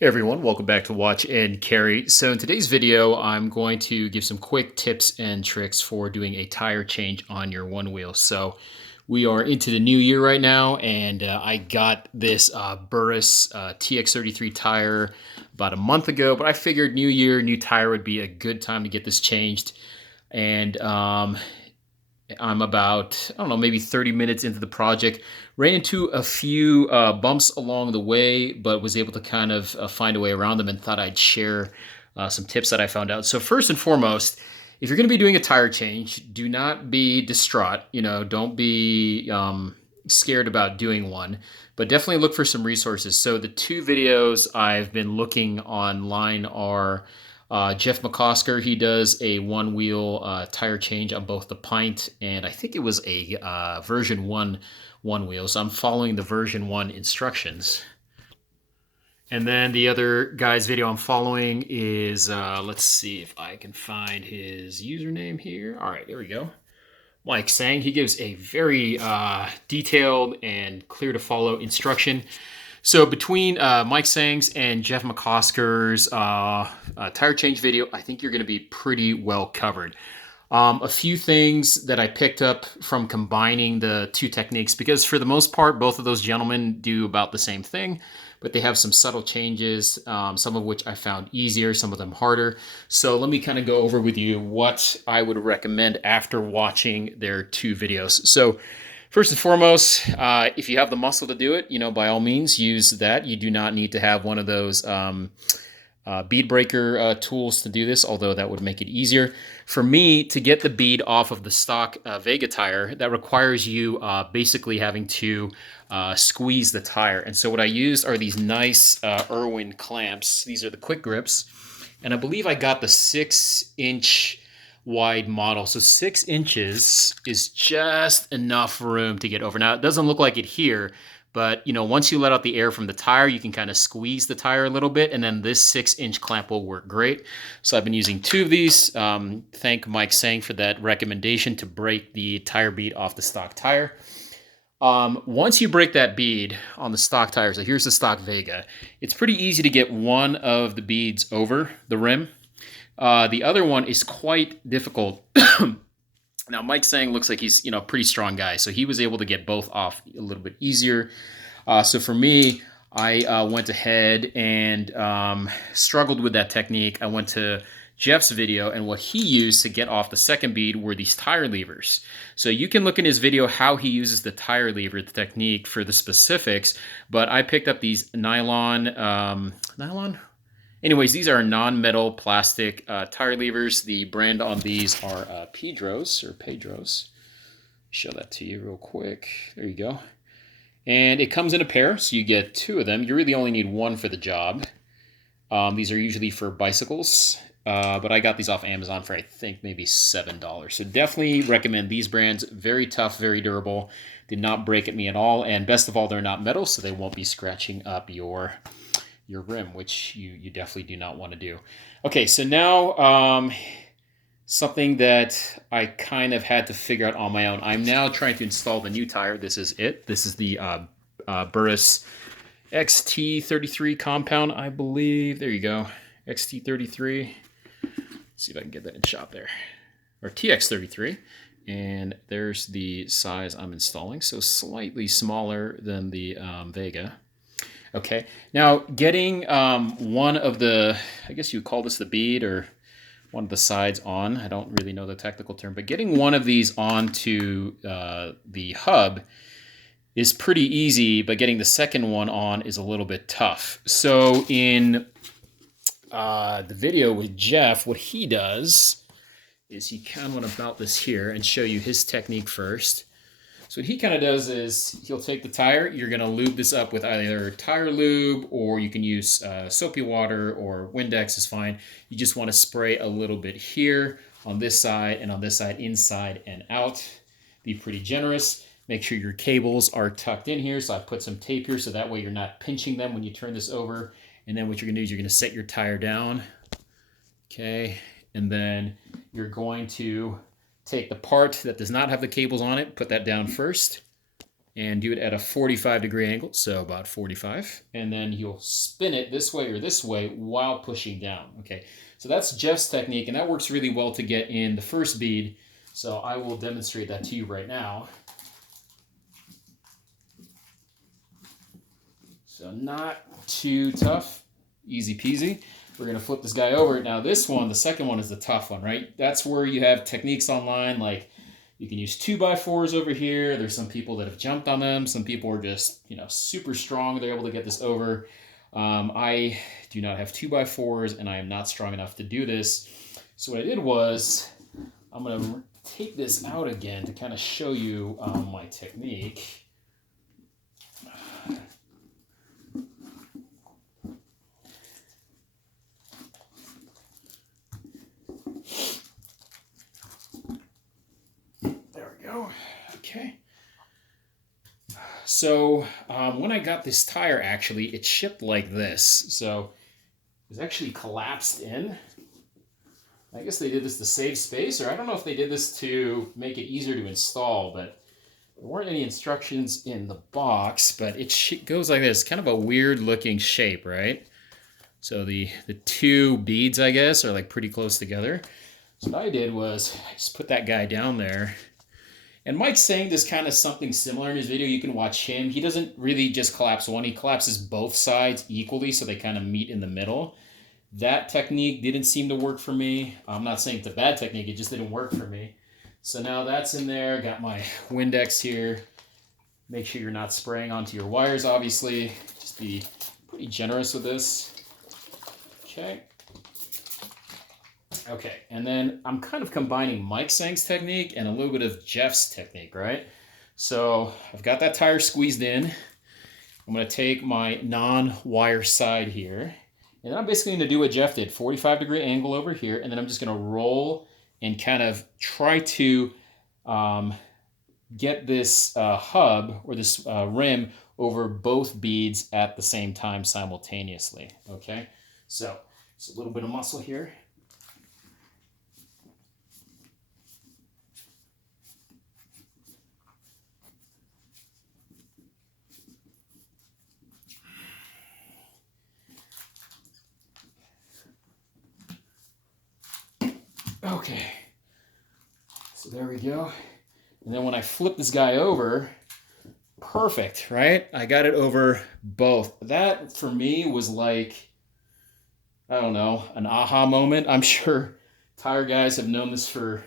Hey everyone, welcome back to Watch and Carry. So in today's video, I'm going to give some quick tips and tricks for doing a tire change on your Onewheel. So we are into the new year right now, and I got this Burris TX33 tire about a month ago, but I figured new year, new tire would be a good time to get this changed. And I'm about, I don't know, maybe 30 minutes into the project. Ran into a few bumps along the way, but was able to kind of find a way around them and thought I'd share some tips that I found out. So first and foremost, if you're going to be doing a tire change, do not be distraught. Don't be scared about doing one, but definitely look for some resources. So the two videos I've been looking online are Jeff McCosker. He does a Onewheel tire change on both the Pint and I think it was a version 1 Onewheel. So I'm following the version 1 instructions. And then the other guy's video I'm following is, let's see if I can find his username here. All right, there we go. Mike Sang. He gives a very detailed and clear to follow instruction. So between Mike Sang's and Jeff McCosker's tire change video, I think you're going to be pretty well covered. A few things that I picked up from combining the two techniques, because for the most part, both of those gentlemen do about the same thing, but they have some subtle changes, some of which I found easier, some of them harder. So let me kind of go over with you what I would recommend after watching their two videos. So first and foremost, if you have the muscle to do it, by all means, use that. You do not need to have one of those bead breaker tools to do this, although that would make it easier. For me, to get the bead off of the stock Vega tire, that requires you basically having to squeeze the tire. And so what I used are these nice Irwin clamps. These are the quick grips. And I believe I got the 6-inch wide model. So 6 inches is just enough room to get over. Now, it doesn't look like it here, but once you let out the air from the tire, you can kind of squeeze the tire a little bit, and then this 6-inch clamp will work great. So I've been using two of these. Thank Mike Sang for that recommendation to break the tire bead off the stock tire. Once you break that bead on the stock tire, so here's the stock Vega, it's pretty easy to get one of the beads over the rim. The other one is quite difficult. Now, Mike Sang looks like he's a pretty strong guy, so he was able to get both off a little bit easier. So for me, I went ahead and struggled with that technique. I went to Jeff's video, and what he used to get off the second bead were these tire levers. So you can look in his video how he uses the tire lever, the technique for the specifics, but I picked up these nylon. Anyways, these are non-metal plastic tire levers. The brand on these are Pedros. Show that to you real quick. There you go. And it comes in a pair, so you get two of them. You really only need one for the job. These are usually for bicycles, but I got these off Amazon for, I think, maybe $7. So definitely recommend these brands. Very tough, very durable. Did not break at me at all. And best of all, they're not metal, so they won't be scratching up your rim, which you definitely do not want to do. Okay, so now something that I kind of had to figure out on my own. I'm now trying to install the new tire. This is it. This is the Burris XT33 compound, I believe. There you go, XT33. Let's see if I can get that in shot there. Or TX33. And there's the size I'm installing. So slightly smaller than the Vega. Okay, now getting one of the, I guess you would call this the bead or one of the sides on, I don't really know the technical term, but getting one of these onto the hub is pretty easy, but getting the second one on is a little bit tough. So in the video with Jeff, what he does is he kind of went about this here and show you his technique first. So what he kind of does is he'll take the tire. You're going to lube this up with either tire lube, or you can use soapy water, or Windex is fine. You just want to spray a little bit here on this side and on this side, inside and out. Be pretty generous. Make sure your cables are tucked in here. So I put some tape here so that way you're not pinching them when you turn this over. And then what you're going to do is you're going to set your tire down. Okay. And then you're going to take the part that does not have the cables on it, put that down first. and do it at a 45-degree angle, so about 45, and then you'll spin it this way or this way while pushing down. Okay, so that's Jeff's technique, and that works really well to get in the first bead. So I will demonstrate that to you right now. So not too tough, easy peasy. We're gonna flip this guy over. Now this one, the second one, is the tough one, right? That's where you have techniques online, like you can use 2x4s over here. There's some people that have jumped on them. Some people are just, super strong. They're able to get this over. I do not have 2x4s, and I am not strong enough to do this. So what I did was, I'm gonna take this out again to kind of show you my technique. Okay. So when I got this tire, actually, it shipped like this. So it was actually collapsed in. I guess they did this to save space, or I don't know if they did this to make it easier to install, but there weren't any instructions in the box, but it goes like this, kind of a weird looking shape, right? So the two beads, I guess, are like pretty close together. So what I did was I just put that guy down there. And Mike's saying this kind of something similar in his video. You can watch him. He doesn't really just collapse one. He collapses both sides equally, so they kind of meet in the middle. That technique didn't seem to work for me. I'm not saying it's a bad technique. It just didn't work for me. So now that's in there. Got my Windex here. Make sure you're not spraying onto your wires, obviously. Just be pretty generous with this. Okay. Okay, and then I'm kind of combining Mike Sang's technique and a little bit of Jeff's technique, right? So I've got that tire squeezed in. I'm going to take my non-wire side here, and then I'm basically going to do what Jeff did, 45-degree angle over here, and then I'm just going to roll and kind of try to get this hub or this rim over both beads at the same time simultaneously, okay? So it's a little bit of muscle here. Okay, so there we go. And then when I flip this guy over, perfect, right? I got it over both. That, for me, was like, I don't know, an aha moment. I'm sure tire guys have known this for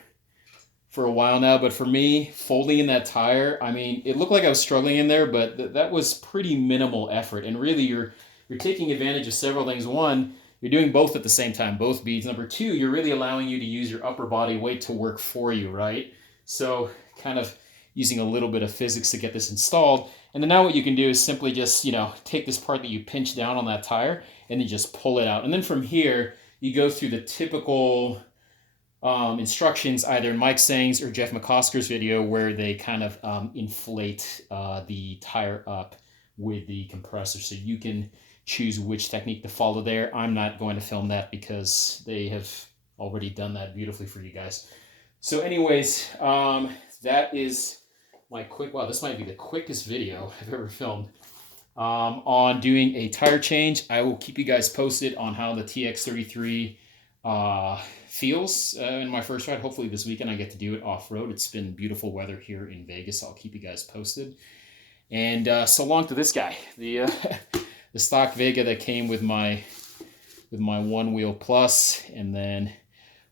a while now, but for me, folding in that tire, I mean, it looked like I was struggling in there, but that was pretty minimal effort. And really, you're taking advantage of several things. One, you're doing both at the same time, both beads. Number two, you're really allowing you to use your upper body weight to work for you, right? So kind of using a little bit of physics to get this installed. And then now what you can do is simply just, take this part that you pinch down on that tire and then just pull it out. And then from here, you go through the typical instructions, either in Mike Sang's or Jeff McCosker's video, where they kind of inflate the tire up with the compressor. So you can choose which technique to follow there. I'm not going to film that because they have already done that beautifully for you guys. So anyways, that is my quick, wow, this might be the quickest video I've ever filmed on doing a tire change. I will keep you guys posted on how the TX33 feels in my first ride. Hopefully this weekend I get to do it off-road. It's been beautiful weather here in Vegas. I'll keep you guys posted. And so long to this guy, the the stock Vega that came with my Onewheel Plus. And then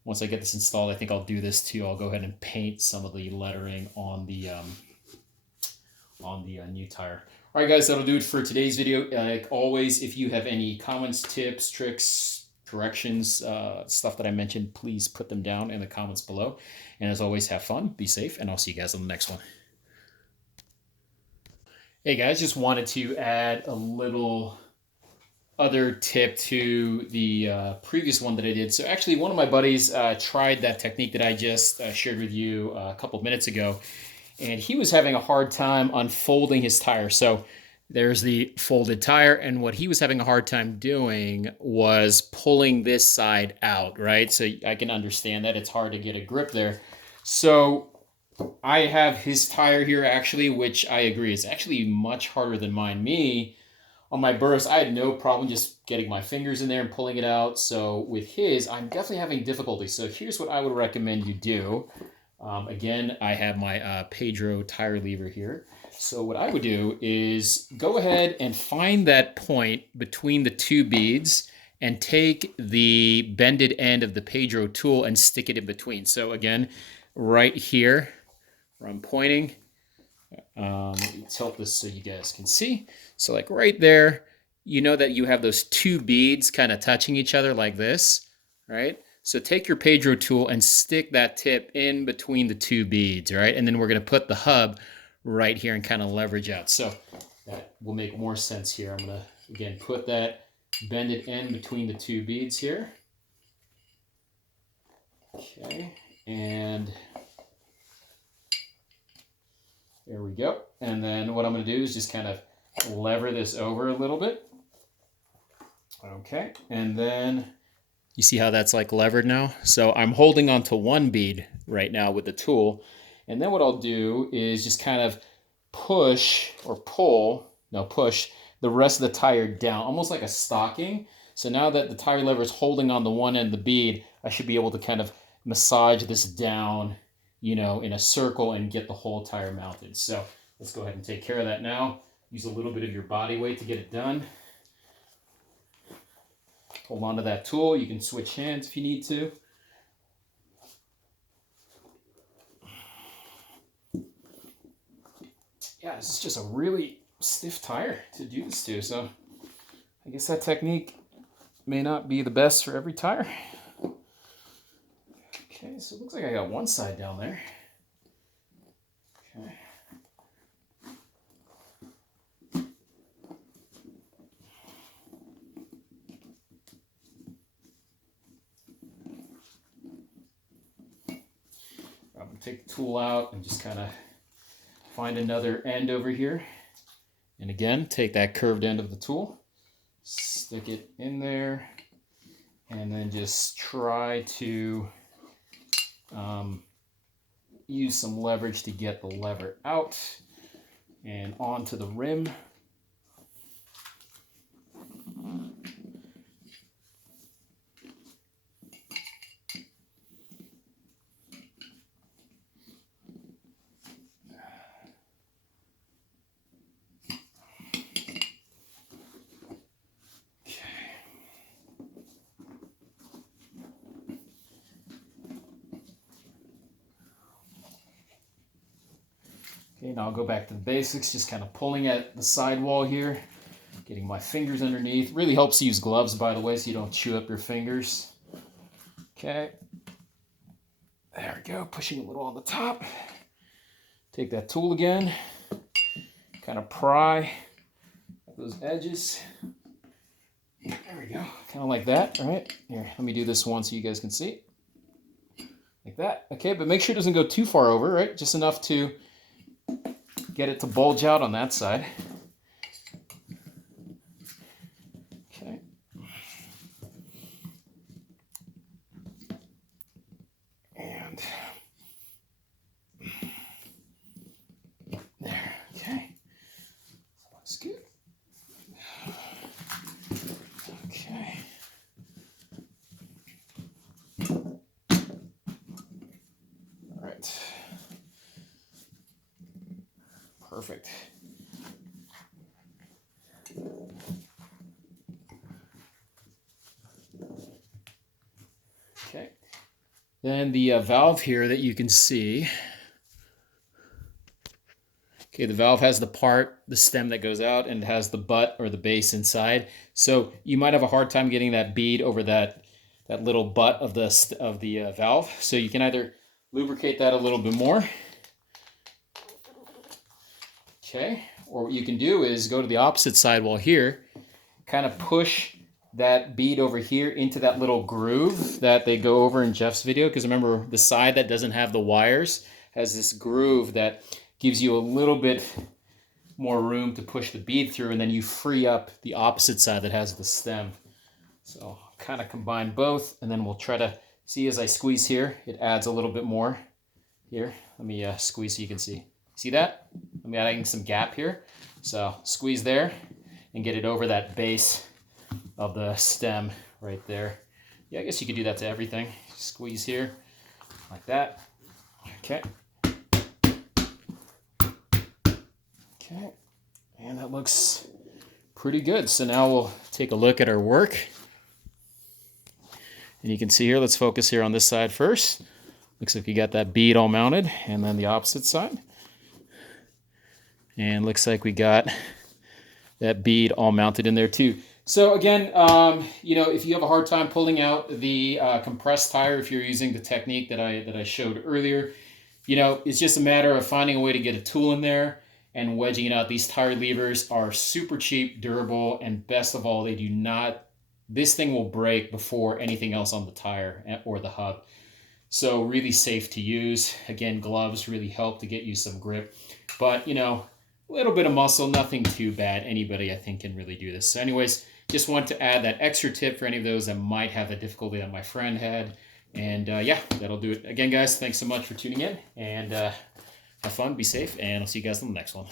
once I get this installed, I think I'll do this too. I'll go ahead and paint some of the lettering on the new tire. All right, guys, that'll do it for today's video. Like always, if you have any comments, tips, tricks, corrections, stuff that I mentioned, please put them down in the comments below. And as always, have fun, be safe, and I'll see you guys on the next one. Hey guys, just wanted to add a little other tip to the previous one that I did. So actually, one of my buddies tried that technique that I just shared with you a couple of minutes ago, and he was having a hard time unfolding his tire. So there's the folded tire, and what he was having a hard time doing was pulling this side out, right? So I can understand that it's hard to get a grip there. So I have his tire here actually, which I agree is actually much harder than mine. Me, on my burst, I had no problem just getting my fingers in there and pulling it out. So with his, I'm definitely having difficulty. So here's what I would recommend you do. Again, I have my Pedro tire lever here. So what I would do is go ahead and find that point between the two beads and take the bended end of the Pedro tool and stick it in between. So again, right here where I'm pointing, let me tilt this so you guys can see. So like right there, you know that you have those two beads kind of touching each other like this, right? So take your Pedro tool and stick that tip in between the two beads, right? And then we're going to put the hub right here and kind of leverage out. So that will make more sense here. I'm going to, again, put that bended end between the two beads here. Okay, and there we go. And then what I'm going to do is just kind of lever this over a little bit. Okay, and then you see how that's like levered now? So I'm holding onto one bead right now with the tool. And then what I'll do is just kind of push or pull, no, push the rest of the tire down, almost like a stocking. So now that the tire lever is holding on the one end of the bead, I should be able to kind of massage this down, you know, in a circle and get the whole tire mounted. So let's go ahead and take care of that now. Use a little bit of your body weight to get it done. Hold on to that tool. You can switch hands if you need to. Yeah, this is just a really stiff tire to do this to, so I guess that technique may not be the best for every tire. Okay, so it looks like I got one side down there. Okay. I'm going to take the tool out and just kind of find another end over here. And again, take that curved end of the tool, stick it in there, and then just try to use some leverage to get the lever out and onto the rim. Okay, now I'll go back to the basics, just kind of pulling at the sidewall here, getting my fingers underneath. Really helps to use gloves, by the way, so you don't chew up your fingers. Okay, there we go, pushing a little on the top. Take that tool again, kind of pry at those edges. There we go, kind of like that, all right? Here, let me do this one so you guys can see. Like that, okay, but make sure it doesn't go too far over, right? Just enough to get it to bulge out on that side. Okay. And there, okay. Looks good. Okay. All right. Perfect. Okay. Then the valve here that you can see. Okay, the valve has the stem that goes out and has the butt or the base inside. So you might have a hard time getting that bead over that little butt of the valve. So you can either lubricate that a little bit more. Okay, or what you can do is go to the opposite sidewall here, kind of push that bead over here into that little groove that they go over in Jeff's video. Because remember, the side that doesn't have the wires has this groove that gives you a little bit more room to push the bead through, and then you free up the opposite side that has the stem. So kind of combine both, and then we'll try to see as I squeeze here, it adds a little bit more Here, let me squeeze so you can see. See that? I'm adding some gap here. So squeeze there and get it over that base of the stem right there. Yeah, I guess you could do that to everything. Squeeze here like that. Okay. Okay. And that looks pretty good. So now we'll take a look at our work. And you can see here, let's focus here on this side first. Looks like we got that bead all mounted, and then the opposite side. And looks like we got that bead all mounted in there too. So again, you know, if you have a hard time pulling out the compressed tire, if you're using the technique that I showed earlier, you know, it's just a matter of finding a way to get a tool in there and wedging it out. These tire levers are super cheap, durable, and best of all, they do not, this thing will break before anything else on the tire or the hub. So really safe to use. Again, gloves really help to get you some grip. But, you know, a little bit of muscle, nothing too bad. Anybody, I think, can really do this. So anyways, just want to add that extra tip for any of those that might have the difficulty that my friend had. And yeah, that'll do it. Again, guys, thanks so much for tuning in. And have fun, be safe, and I'll see you guys on the next one.